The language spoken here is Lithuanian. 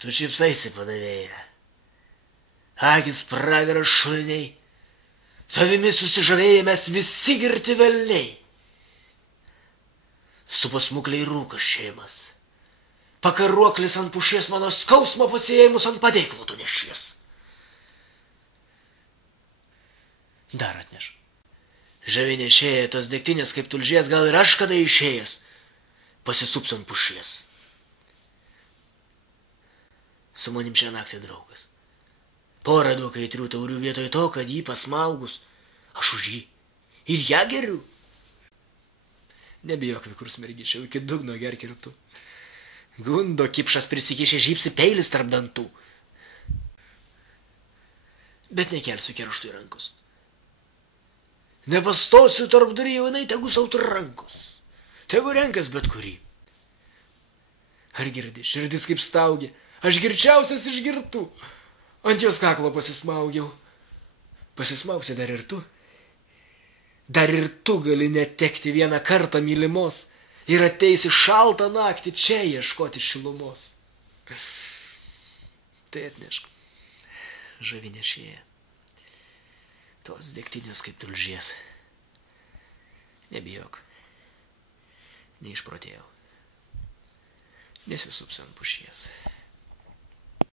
Tu šypsaisi, padavėja. Akis pragaro šuliniai. Tavimi susižavėję mes visi girti velniai. Su pasmukliai rūkas šeimas. Pakaruoklis ant pušies mano skausmo pasiėmus ant padėklo tu nešies. Dar atneš. Žavi nešėja tos degtinės kaip tulžies, gal ir aš kada išėjęs. Pasisups ant pušies. Su manim šią naktį draugas. Porą duok aitrių taurių vietoj to, kad jį pasmaugus. Aš už jį. Ir ją geriu. Nebijok, vikrus mergičiau, iki dugno gerk ir tu. Gundo kipšas prisikišė žypsi peilis tarp dantų. Bet nekelsiu kerštui rankos. Nepastosiu tarp durį, jaunai, tegu sautų rankos. Tegu renkas bet kurį. Ar girdi, širdis kaip staugė, aš girčiausias iš girtų. Ant jos kaklo pasismaugiau. Pasismauksi dar ir tu. Dar ir tu gali netekti vieną kartą mylimos ir ateisi šaltą naktį čia ieškoti šilumos. Tai atnešk, žavi nešėja, tos degtinės kaip tulžies. Nebijok, neišprotėjau, nesisups ant pušies.